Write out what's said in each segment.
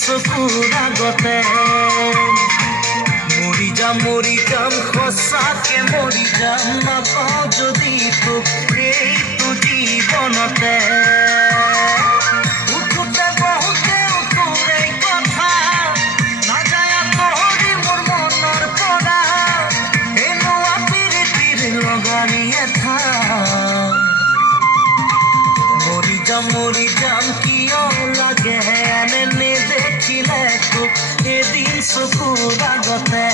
চকুৰ আগতে মৰি যাম সঁচাকে মৰি যাম নাপাওঁ যদি তোক এইটো জীৱনতে উঠোতে বহুতে উঠোৰে কথা নাযায় আঁতৰি মোৰ মনৰ পৰা এনেকুৱা প্ৰীতিৰ লগাৰী এটা মৰি যাম কিয় লাগে এনে নেদেখিলে তোক এদিন চকুৰ আগতে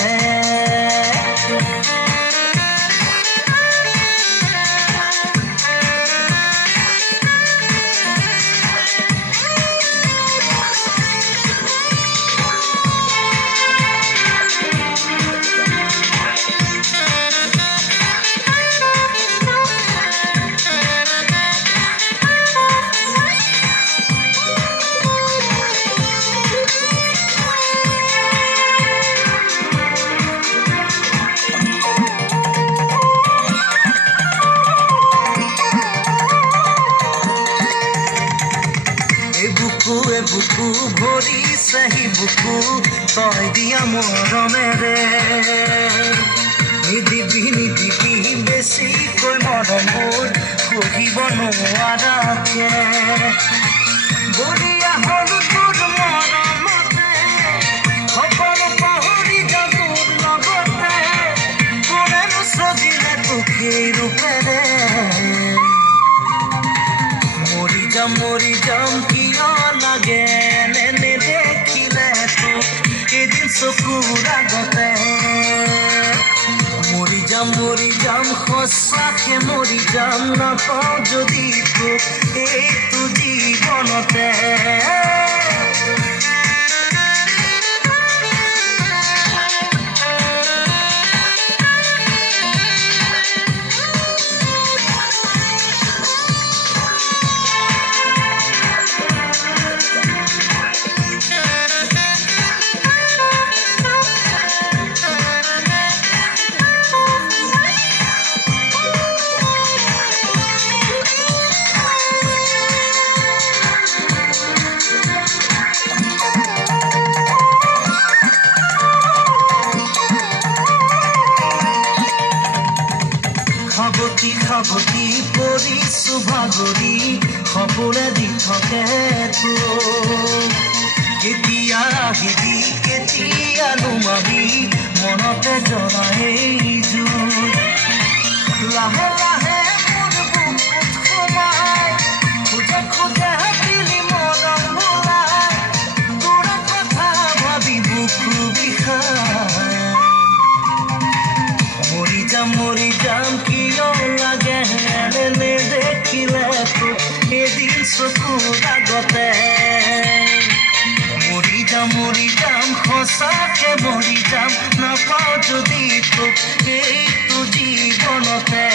বুকু ভৰিছে সি বুকু তই দিয়া মৰমেৰে নিদিবি বেছিকৈ মৰম মোৰ সহিব নোৱাৰাকে বৰিয়া হ'ল তোৰ মৰমতে সকলো পাহৰি যাওঁ তোৰ লগতে কোনেনো সজিলে তোক সেই ৰূপেৰে মৰি যাম কিয় লাগে এনে নেদেখিলে তোক এদিন চকুৰ আগতে মৰি যাম সঁচাকে মৰি যাম নাপাওঁ যদি তোক এইটো জীৱনতে খাবতি পৰিছো ভাগৰি খবৰে দি থাকে তোক কেতিয়া আহিবি কেতিয়া নুমাবি মনতে জনাই জোৰ লাহে লাহে মোৰ বুকুত সোমাই খোজে দিলি মৰম ভুলাই তোৰ কথা ভাবি বুকু বিষাই মৰি যাম কিয় লাগে এনে নেদেখিলে তোক এদিন চকুৰ আগতে মৰি যাম সঁচাকে মৰি যাম নাপাওঁ যদি তোক এইটো জীৱনতে